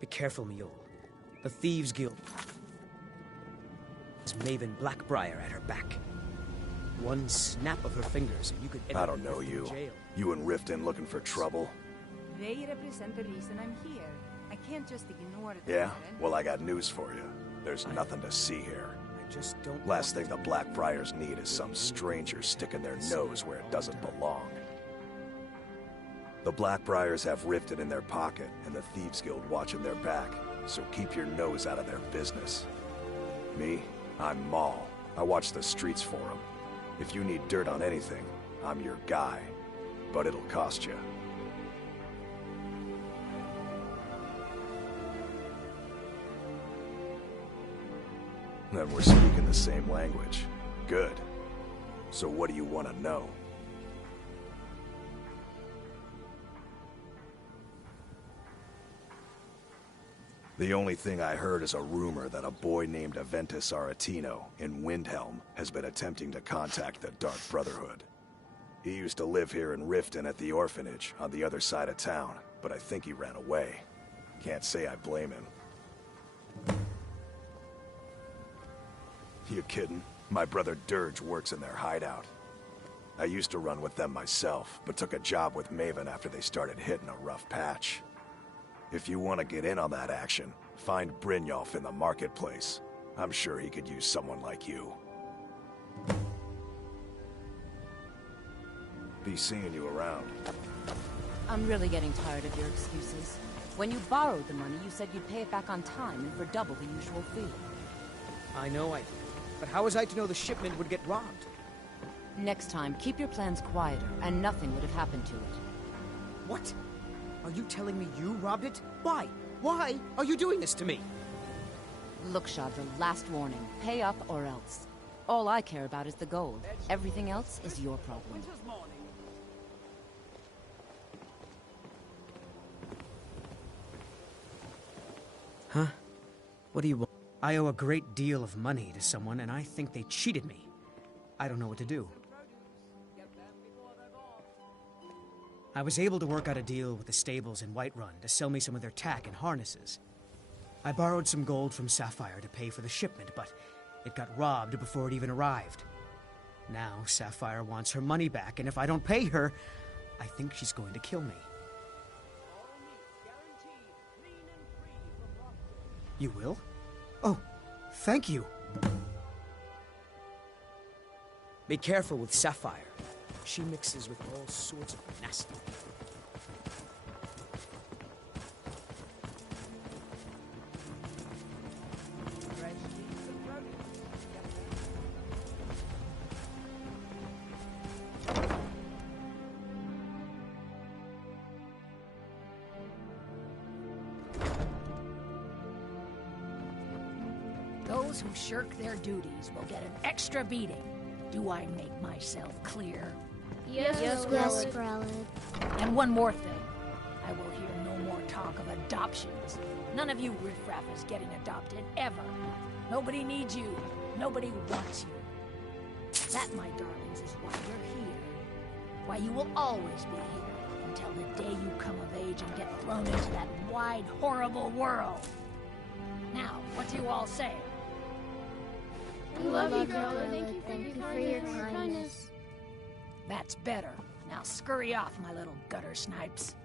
Be careful, Mule. The Thieves Guild has Maven Blackbriar at her back. One snap of her fingers and you could... I don't know you. Jail. You and Riften looking for trouble? They represent the reason I'm here. I can't just ignore them. Yeah? Well, I got news for you. There's nothing to see here. I just don't... Last thing the Blackbriars need is some stranger sticking their nose where it doesn't belong. The Blackbriars have Riften in their pocket and the Thieves Guild watching their back, so keep your nose out of their business. Me? I'm Maul. I watch the streets for them. If you need dirt on anything, I'm your guy. But it'll cost you. Then we're speaking the same language. Good. So what do you want to know? The only thing I heard is a rumor that a boy named Aventus Aretino in Windhelm has been attempting to contact the Dark Brotherhood. He used to live here in Riften at the orphanage on the other side of town, but I think he ran away. Can't say I blame him. You kidding? My brother Dirge works in their hideout. I used to run with them myself, but took a job with Maven after they started hitting a rough patch. If you want to get in on that action, find Brynjolf in the marketplace. I'm sure he could use someone like you. Be seeing you around. I'm really getting tired of your excuses. When you borrowed the money, you said you'd pay it back on time and for double the usual fee. I know I did. But how was I to know the shipment would get robbed? Next time, keep your plans quieter, and nothing would have happened to it. What? Are you telling me you robbed it? Why? Why are you doing this to me? Look, Shadra, last warning. Pay up or else. All I care about is the gold. Everything else is your problem. Huh? What do you want? I owe a great deal of money to someone, and I think they cheated me. I don't know what to do. I was able to work out a deal with the stables in Whiterun to sell me some of their tack and harnesses. I borrowed some gold from Sapphire to pay for the shipment, but it got robbed before it even arrived. Now Sapphire wants her money back, and if I don't pay her, I think she's going to kill me. You will? Oh, thank you. Be careful with Sapphire. She mixes with all sorts of nasty. Those who shirk their duties will get an extra beating. Do I make myself clear? Yes, Skrelid. And one more thing. I will hear no more talk of adoptions. None of you riffraff is getting adopted, ever. Nobody needs you. Nobody wants you. That, my darlings, is why you're here. Why you will always be here, until the day you come of age and get thrown into that wide, horrible world. Now, what do you all say? We love you, Skrelid. Thank you for your kindness. That's better. Now scurry off, my little gutter snipes.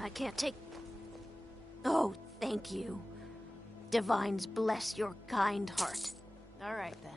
I can't take... Oh, thank you. Divines bless your kind heart. All right, then.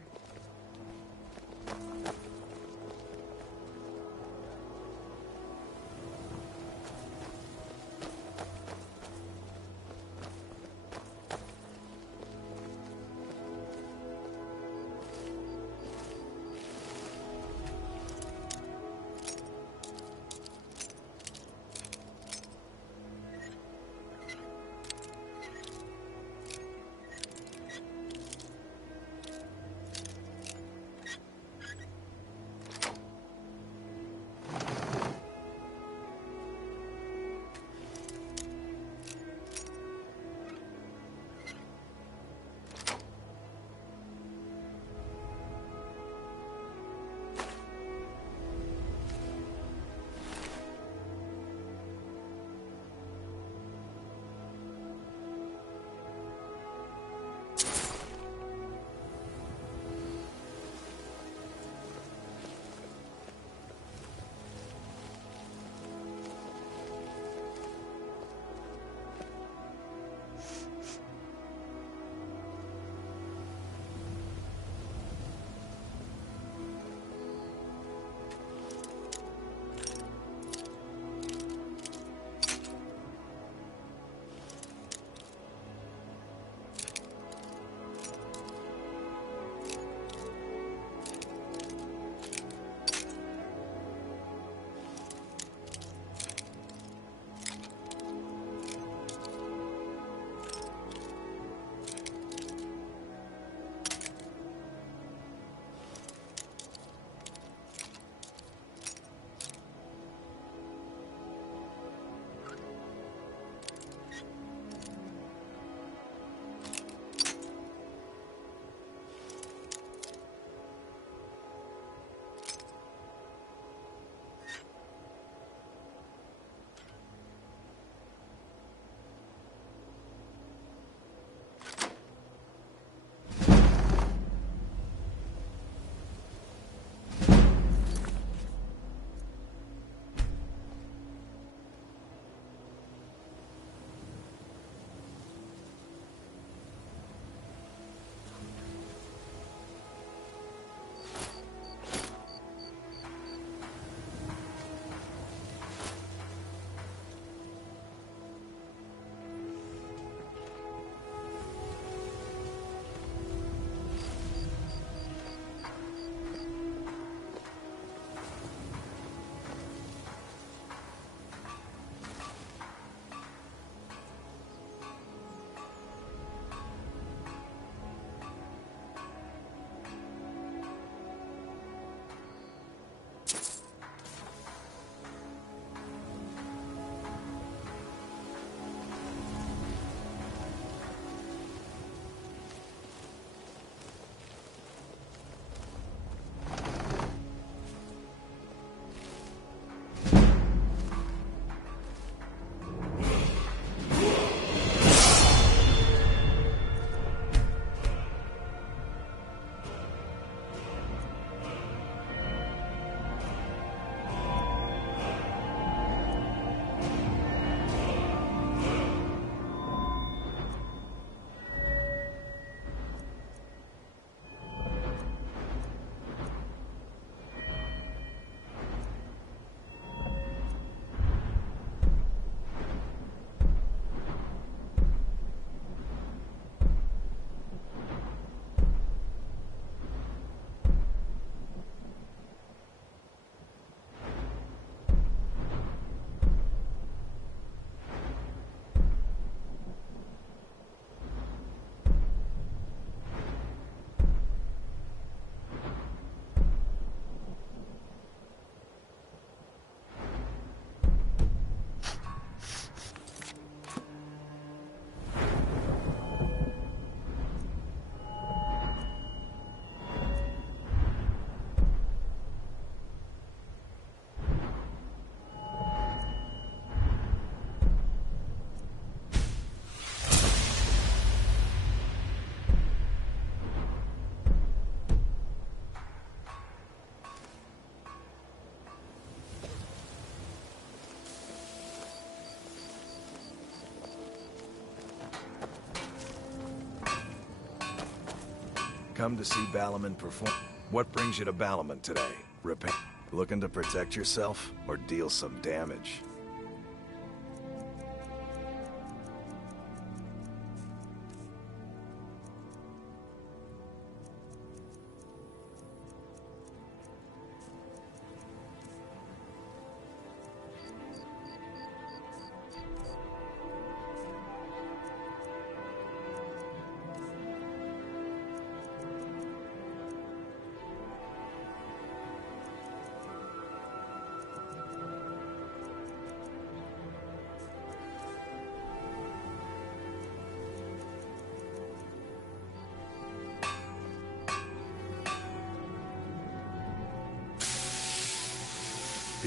Come to see Balaman perform. What brings you to Balaman today? Repent? Looking to protect yourself or deal some damage?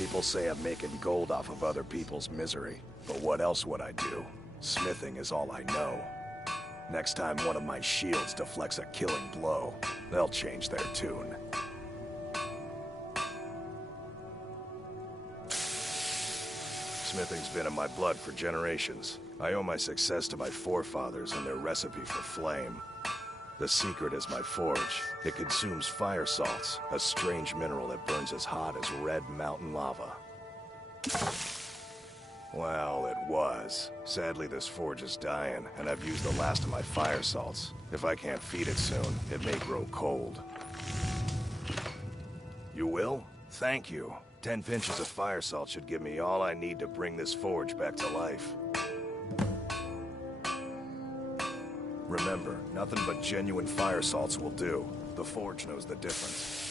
People say I'm making gold off of other people's misery, but what else would I do? Smithing is all I know. Next time one of my shields deflects a killing blow, they'll change their tune. Smithing's been in my blood for generations. I owe my success to my forefathers and their recipe for flame. The secret is my forge. It consumes fire salts, a strange mineral that burns as hot as red mountain lava. Well, it was. Sadly, this forge is dying, and I've used the last of my fire salts. If I can't feed it soon, it may grow cold. You will? Thank you. 10 pinches of fire salt should give me all I need to bring this forge back to life. Remember, nothing but genuine fire salts will do. The forge knows the difference.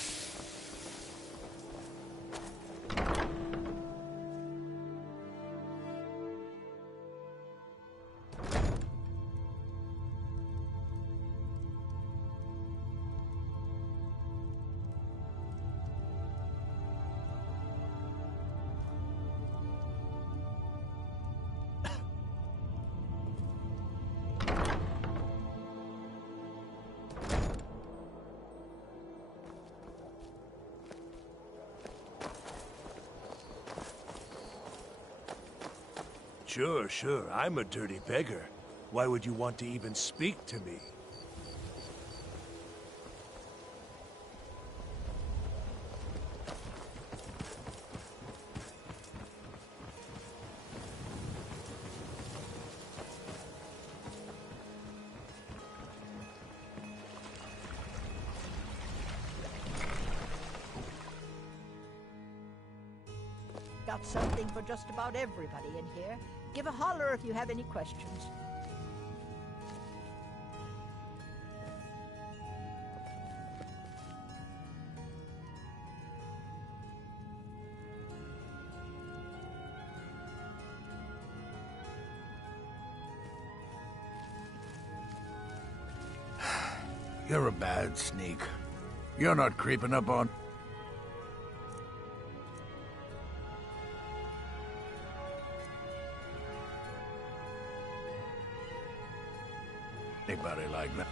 Sure, I'm a dirty beggar. Why would you want to even speak to me? Got something for just about everybody in here. Give a holler if you have any questions. You're a bad sneak. You're not creeping up on... anybody like that.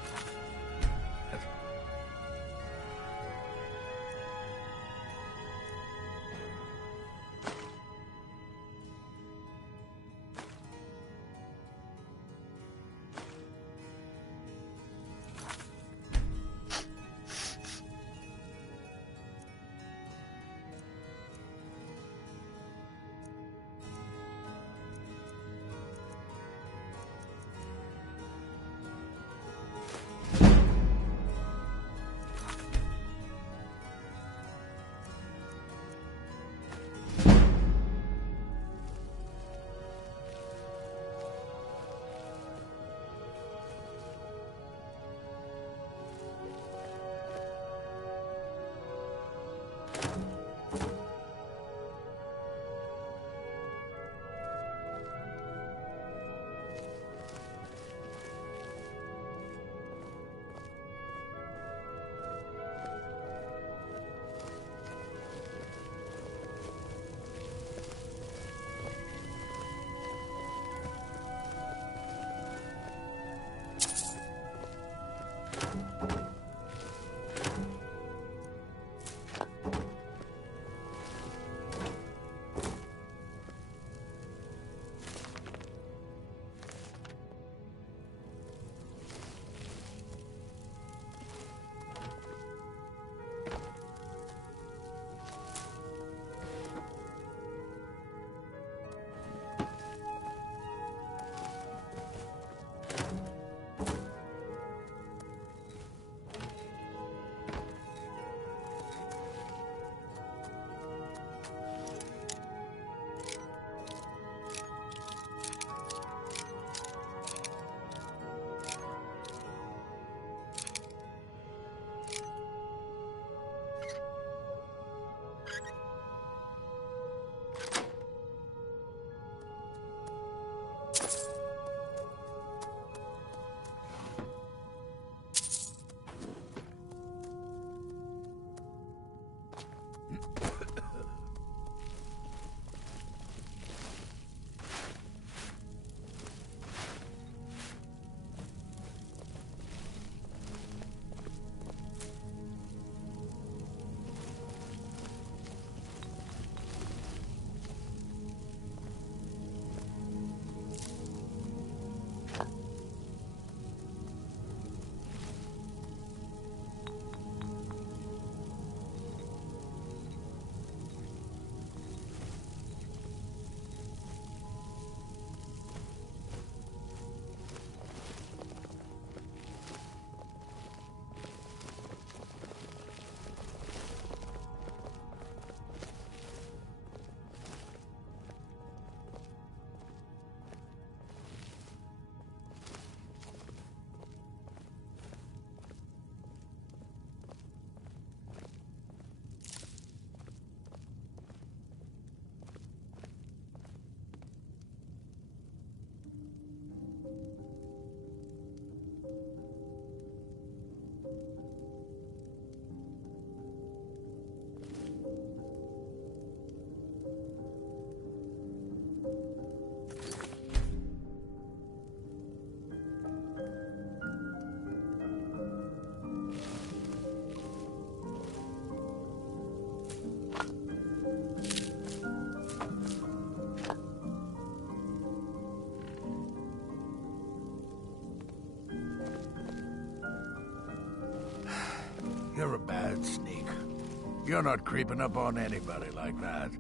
You're not creeping up on anybody like that.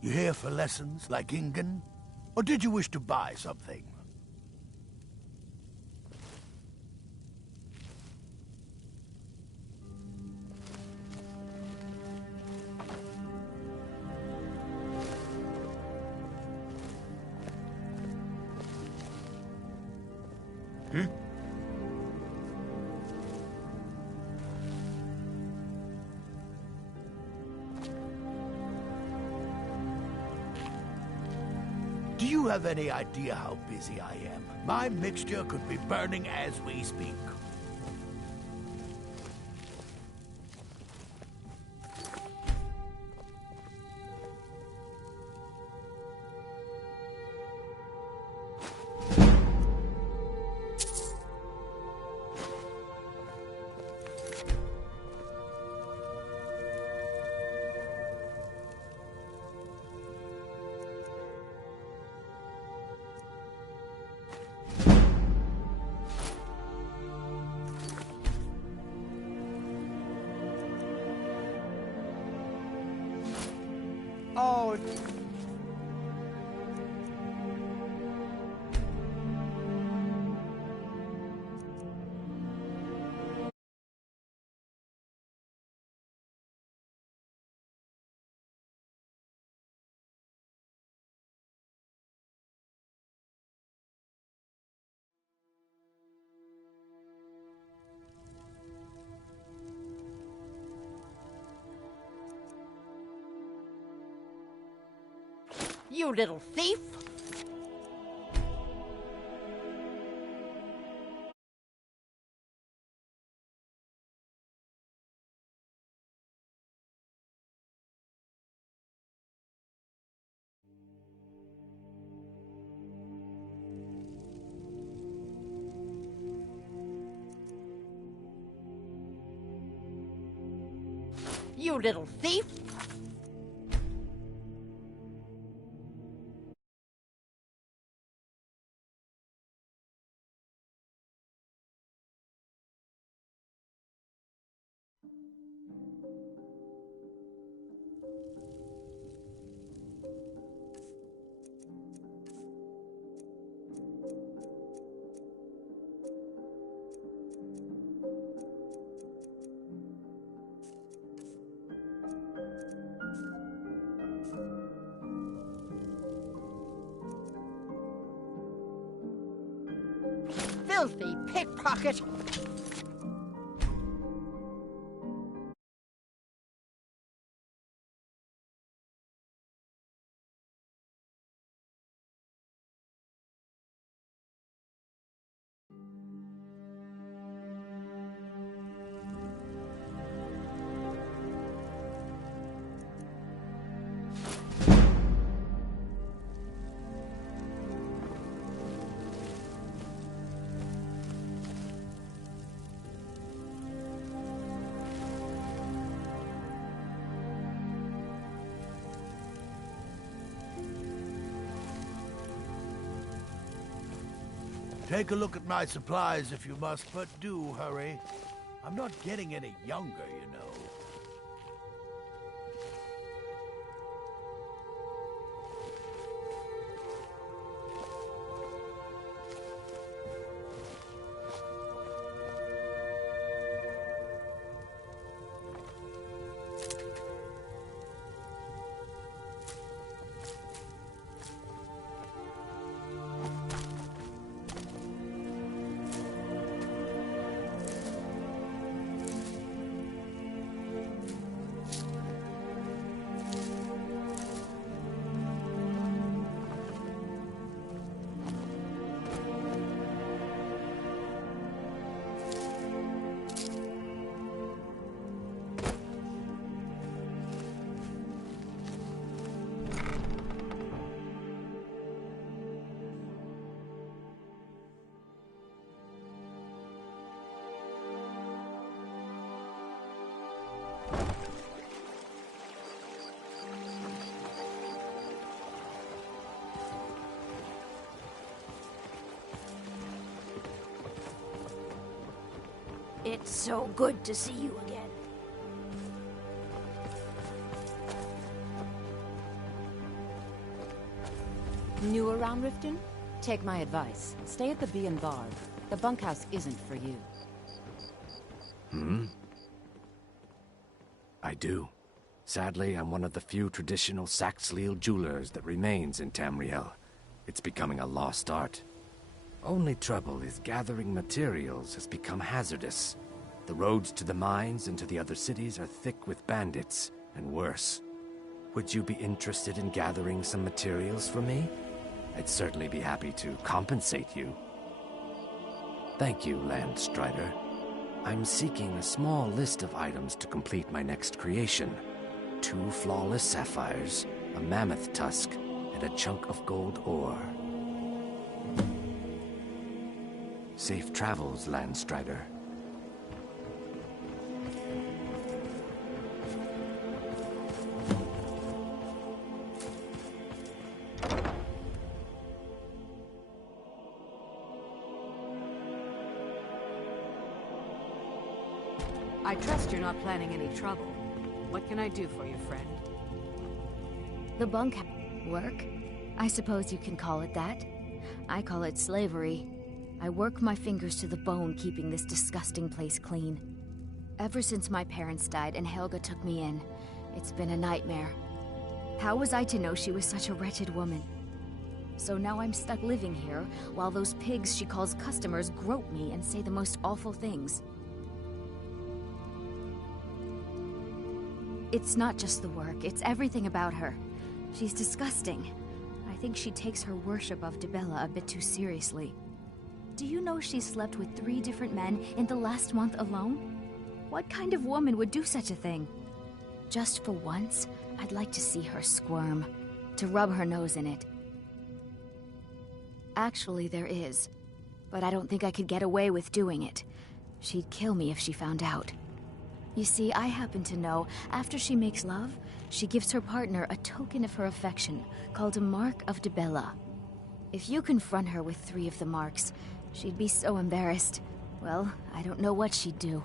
You here for lessons, like Ingen? Or did you wish to buy something? Do you have any idea how busy I am? My mixture could be burning as we speak. Oh. You little thief! You little thief! Filthy pickpocket! Take a look at my supplies if you must, but do hurry. I'm not getting any younger, you know. It's so good to see you again. New around Riften? Take my advice. Stay at the Bee and Bar. The bunkhouse isn't for you. I do. Sadly, I'm one of the few traditional Saxhleel jewelers that remains in Tamriel. It's becoming a lost art. Only trouble is gathering materials has become hazardous. The roads to the mines and to the other cities are thick with bandits, and worse. Would you be interested in gathering some materials for me? I'd certainly be happy to compensate you. Thank you, Landstrider. I'm seeking a small list of items to complete my next creation. 2 flawless sapphires, a mammoth tusk, and a chunk of gold ore. Safe travels, Landstrider. I trust you're not planning any trouble. What can I do for you, friend? The bunkhouse. Work? I suppose you can call it that. I call it slavery. I work my fingers to the bone keeping this disgusting place clean. Ever since my parents died and Helga took me in, it's been a nightmare. How was I to know she was such a wretched woman? So now I'm stuck living here, while those pigs she calls customers grope me and say the most awful things. It's not just the work, it's everything about her. She's disgusting. I think she takes her worship of Dibella a bit too seriously. Do you know she slept with 3 different men in the last month alone? What kind of woman would do such a thing? Just for once, I'd like to see her squirm, to rub her nose in it. Actually, there is, but I don't think I could get away with doing it. She'd kill me if she found out. You see, I happen to know, after she makes love, she gives her partner a token of her affection, called a Mark of Dibella. If you confront her with 3 of the marks, she'd be so embarrassed. Well, I don't know what she'd do.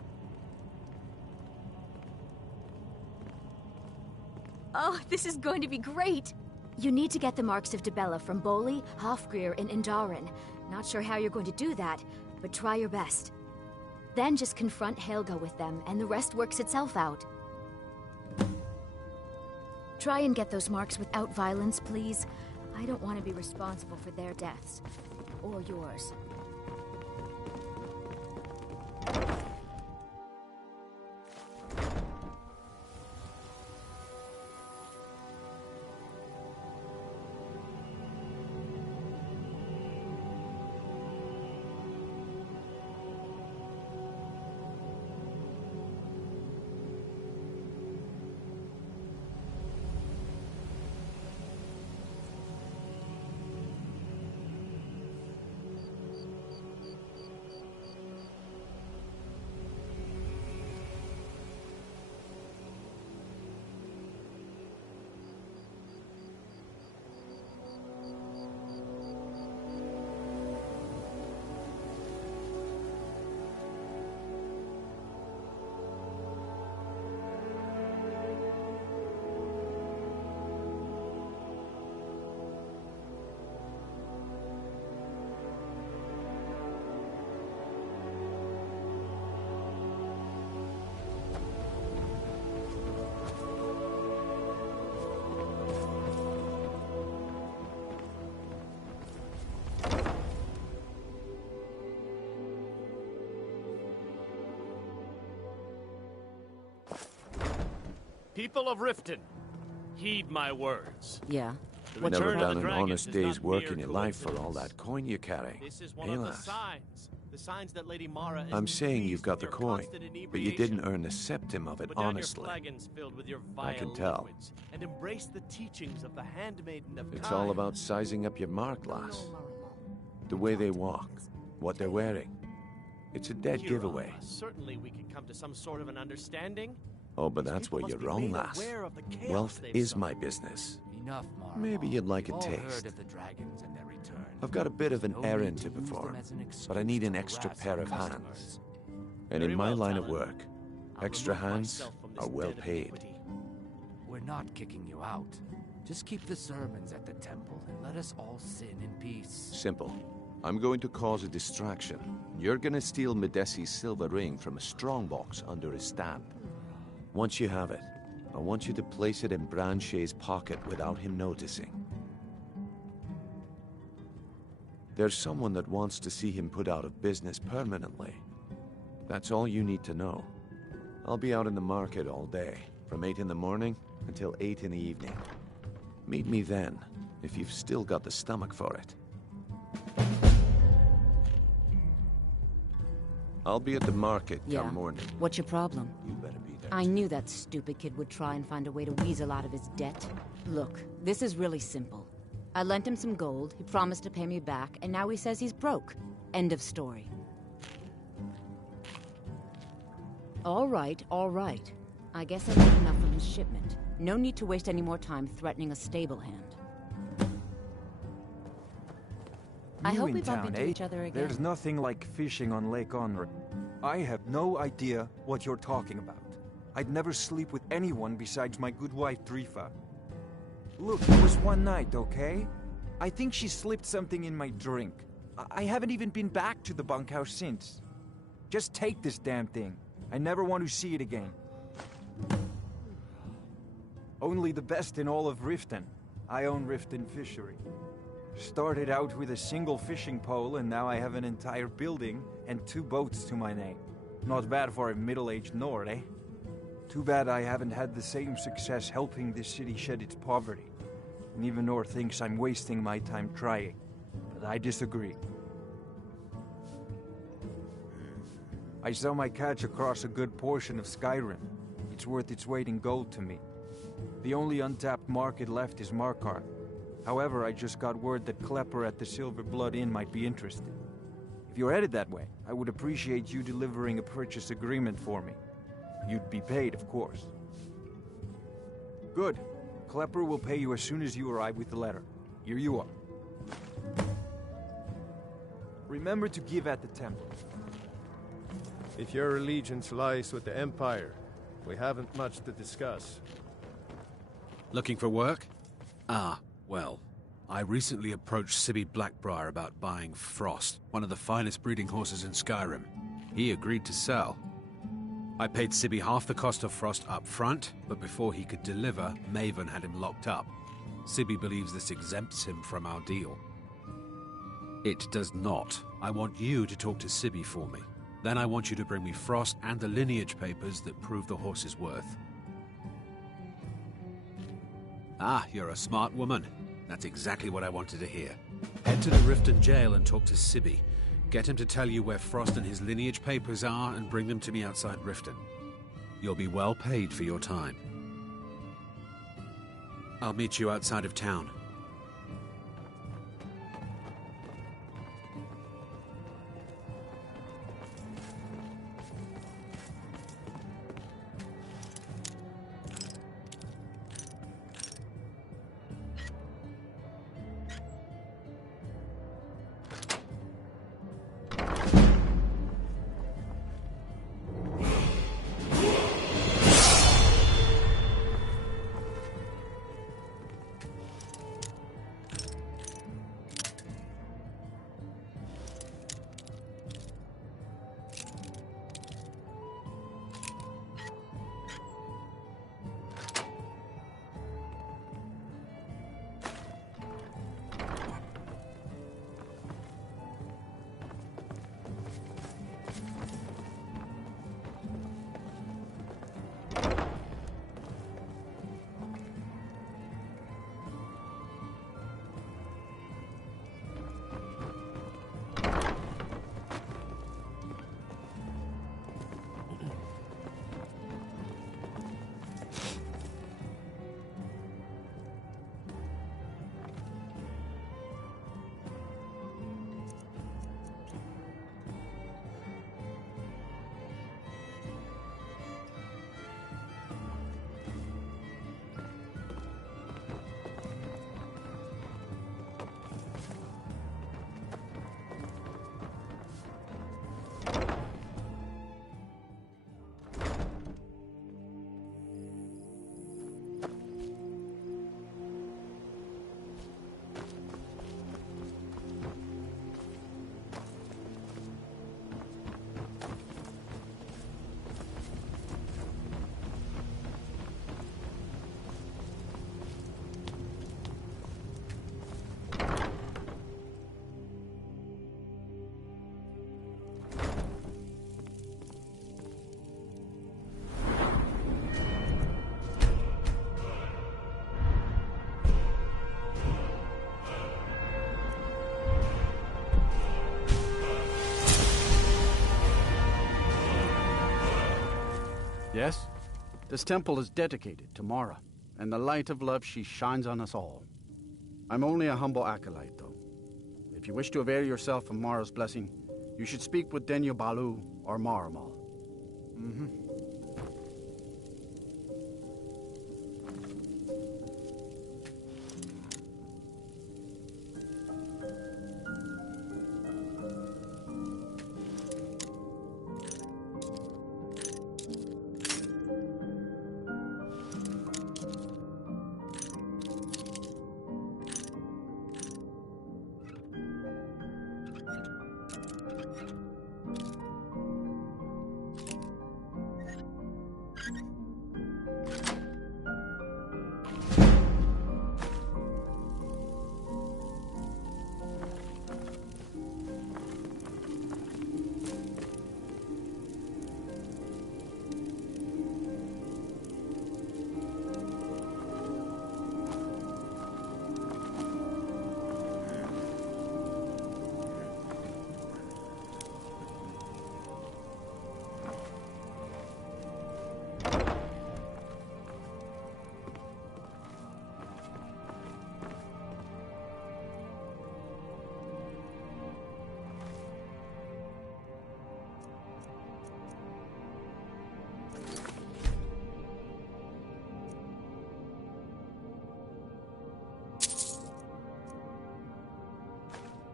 Oh, this is going to be great! You need to get the marks of Dibella from Boli, Hofgrir, and Indaren. Not sure how you're going to do that, but try your best. Then just confront Helga with them, and the rest works itself out. Try and get those marks without violence, please. I don't want to be responsible for their deaths. Or yours. People of Riften, heed my words. Yeah? You've never done an honest day's work in your life for all that coin you carry. This is one of the signs. The signs that Lady Mara is I'm saying you've got the coin, constant but you didn't inebriation. earn a septim of it Put down honestly. your flagons filled with your I can vile tell. liquids, and embrace the teachings of the handmaiden of It's Kai. all about sizing up your mark, lass. The way they walk, what they're wearing. It's a dead Kira, giveaway. Certainly we can come to some sort of an understanding. Oh, but that's where People you're must be wrong, made lass. aware of the chaos Wealth they've is suffered. my business. Enough, Mara. Maybe you'd like a All taste. heard of the dragons and their return. I've got a bit of an No errand need to use them perform, as an excuse but I need an to extra harass pair of customers. hands. And Very in my well, line of Talon. work, I'll extra remove hands myself from this are well den of paid. iniquity. We're not kicking you out. Just keep the sermons at the temple and let us all sin in peace. Simple. I'm going to cause a distraction. You're gonna steal Medesi's silver ring from a strongbox under his stamp. Once you have it, I want you to place it in Branchet's pocket without him noticing. There's someone that wants to see him put out of business permanently. That's all you need to know. I'll be out in the market all day, from 8 in the morning until 8 in the evening. Meet me then, if you've still got the stomach for it. I'll be at the market come morning. What's your problem? You better be there. I knew that stupid kid would try and find a way to weasel out of his debt. Look, this is really simple. I lent him some gold, he promised to pay me back, and now he says he's broke. End of story. All right. I guess I got enough from his shipment. No need to waste any more time threatening a stable hand. I hope we bump into each other again. There's nothing like fishing on Lake Onra. I have no idea what you're talking about. I'd never sleep with anyone besides my good wife, Drifa. Look, it was one night, okay? I think she slipped something in my drink. I haven't even been back to the bunkhouse since. Just take this damn thing. I never want to see it again. Only the best in all of Riften. I own Riften Fishery. Started out with a single fishing pole, and now I have an entire building and 2 boats to my name. Not bad for a middle-aged Nord, eh? Too bad I haven't had the same success helping this city shed its poverty. And even Nord thinks I'm wasting my time trying. But I disagree. I sell my catch across a good portion of Skyrim. It's worth its weight in gold to me. The only untapped market left is Markarth. However, I just got word that Klepper at the Silver Blood Inn might be interested. If you're headed that way, I would appreciate you delivering a purchase agreement for me. You'd be paid, of course. Good. Klepper will pay you as soon as you arrive with the letter. Here you are. Remember to give at the temple. If your allegiance lies with the Empire, we haven't much to discuss. Looking for work? Ah, well, I recently approached Sibby Blackbriar about buying Frost, one of the finest breeding horses in Skyrim. He agreed to sell. I paid Sibby half the cost of Frost up front, but before he could deliver, Maven had him locked up. Sibby believes this exempts him from our deal. It does not. I want you to talk to Sibby for me. Then I want you to bring me Frost and the lineage papers that prove the horse's worth. Ah, you're a smart woman. That's exactly what I wanted to hear. Head to the Riften jail and talk to Sibby. Get him to tell you where Frost and his lineage papers are and bring them to me outside Riften. You'll be well paid for your time. I'll meet you outside of town. Yes? This temple is dedicated to Mara, and the light of love she shines on us all. I'm only a humble acolyte, though. If you wish to avail yourself of Mara's blessing, you should speak with Denya Balu or Maramal.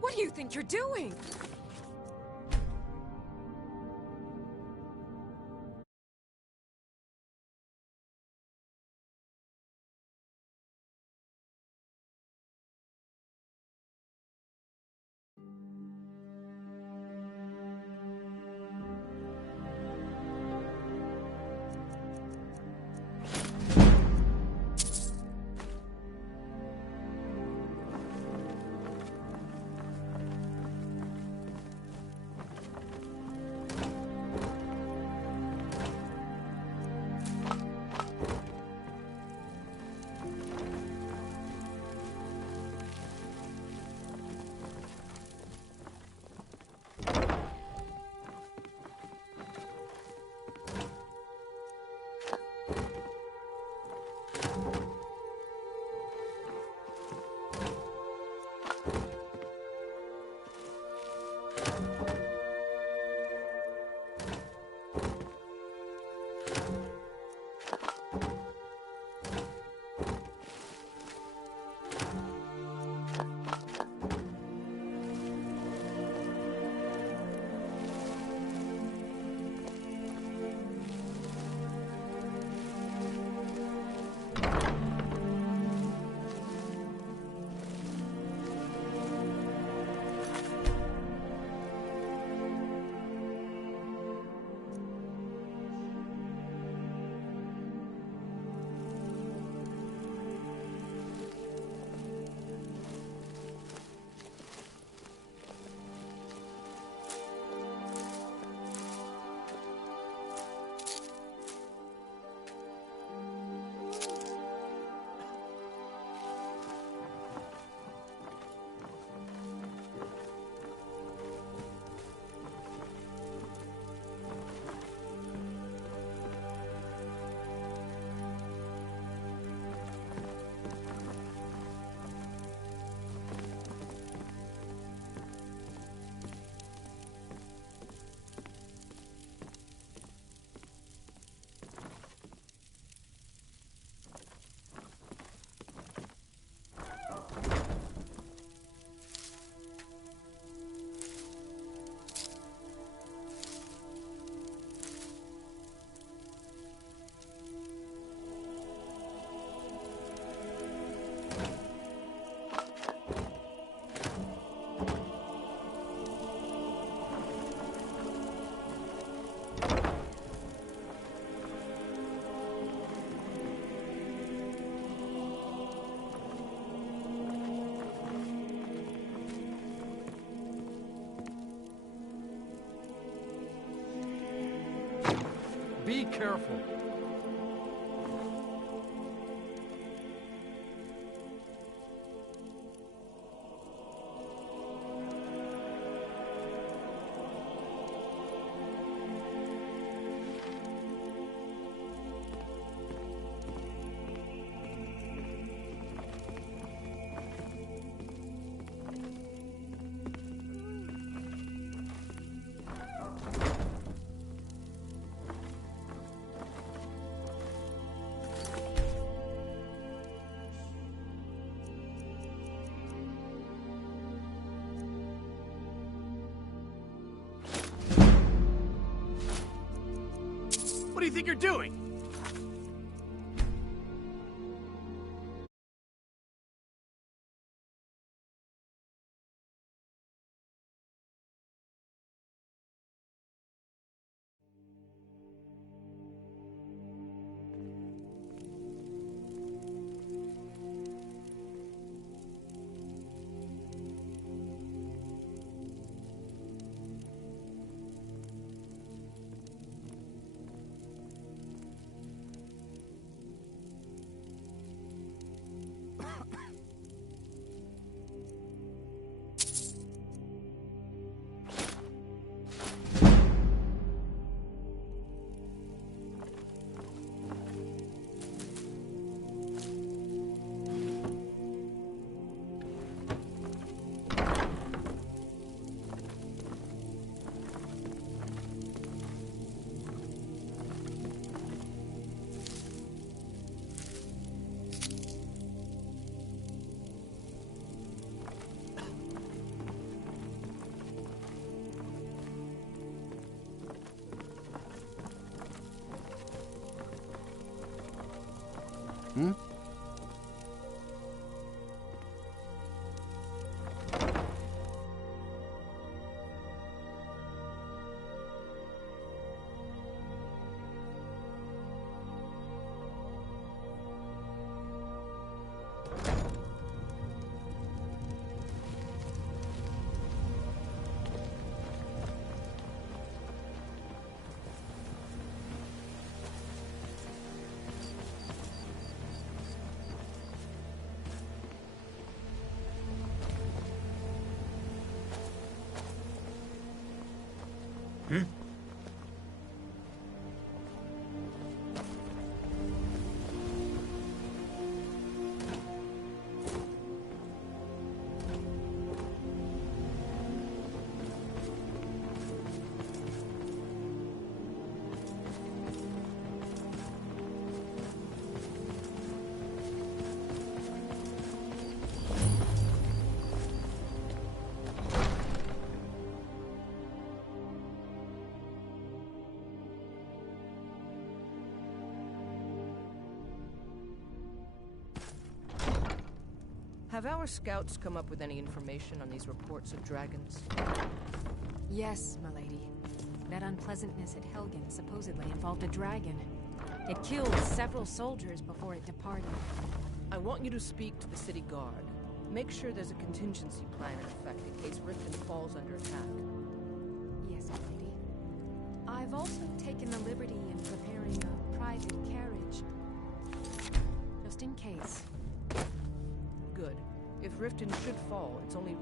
What do you think you're doing? Be careful. you think you're doing? Hmm? Have our scouts come up with any information on these reports of dragons? Yes, milady. That unpleasantness at Helgen supposedly involved a dragon. It killed several soldiers before it departed. I want you to speak to the city guard. Make sure there's a contingency plan in effect in case Riften falls under attack. Yes, milady. I've also taken the liberty in preparing a private carriage. Just in case. Good. If Riften should fall, it's only...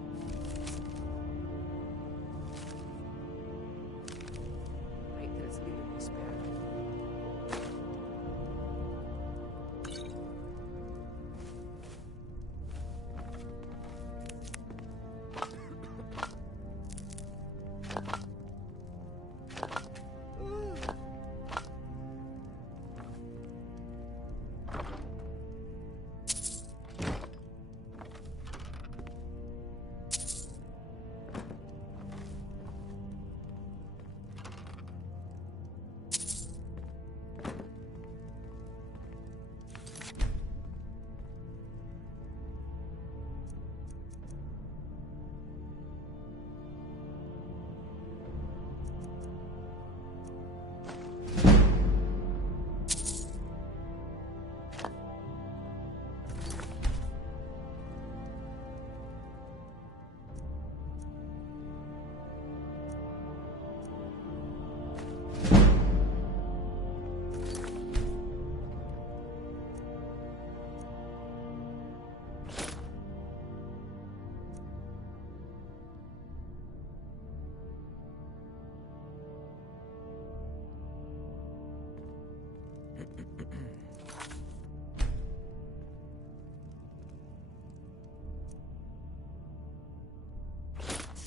right that its leader be spared.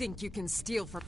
Think you can steal from...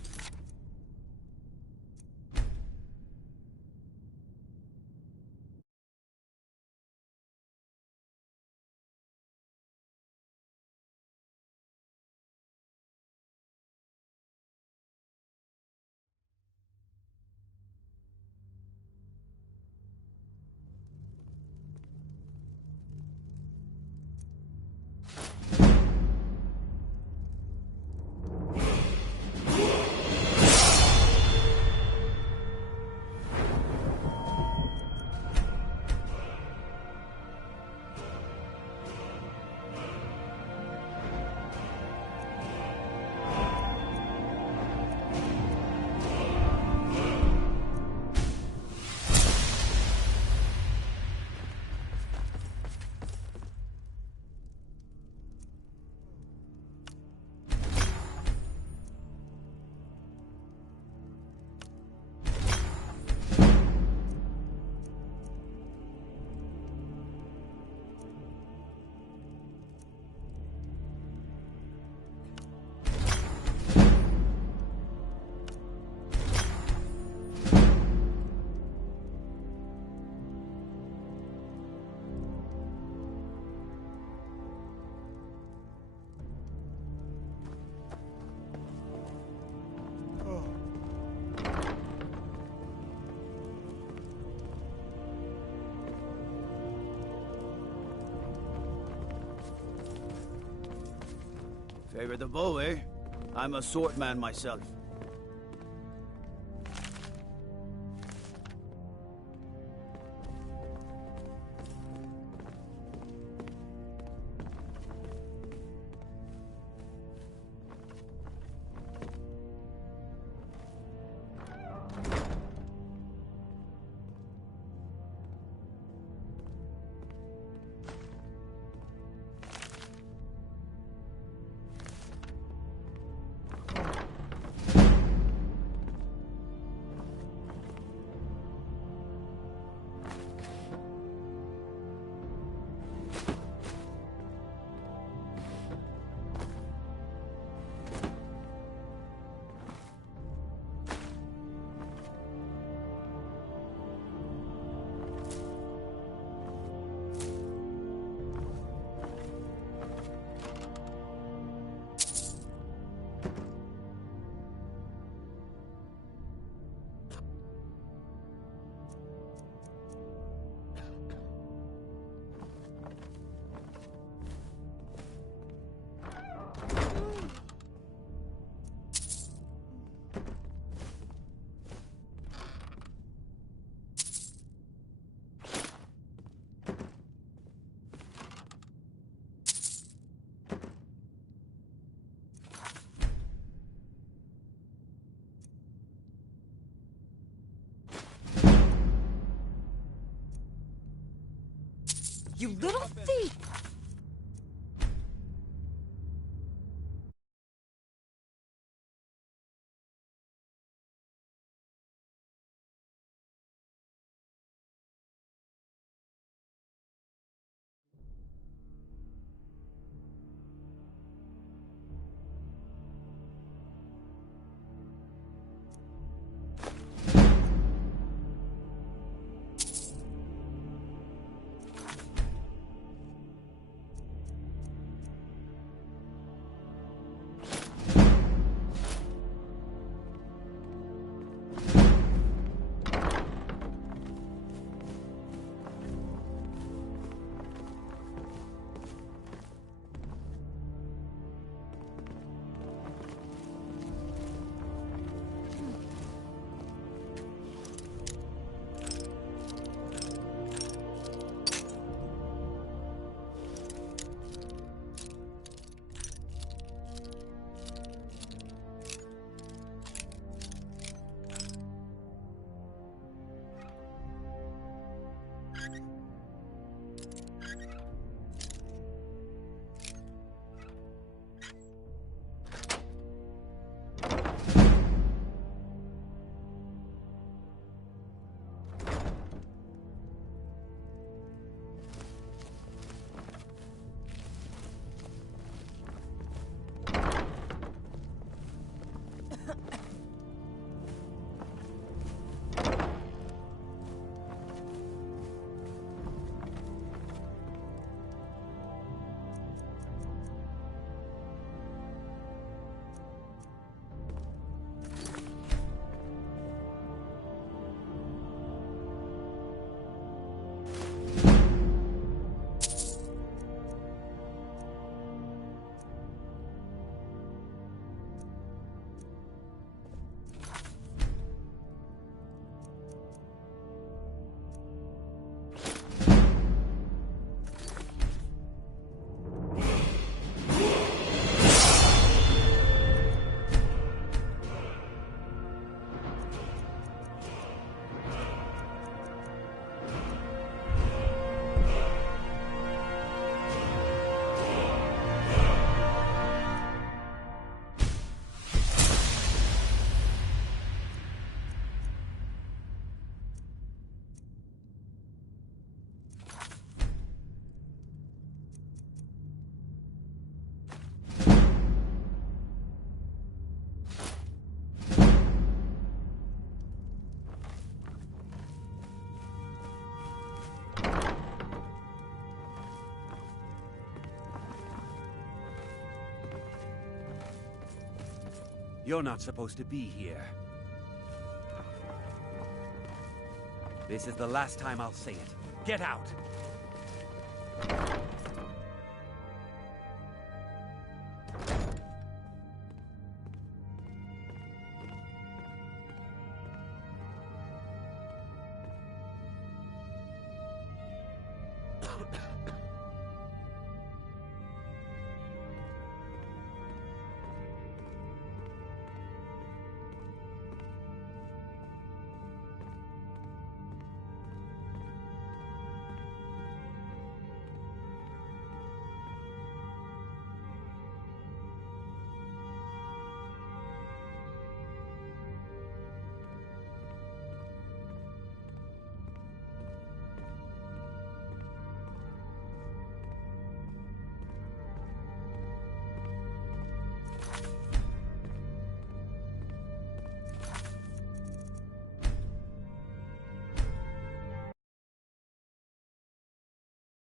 Favor the bow, eh? I'm a swordman myself. You little thief! You're not supposed to be here. This is the last time I'll say it. Get out!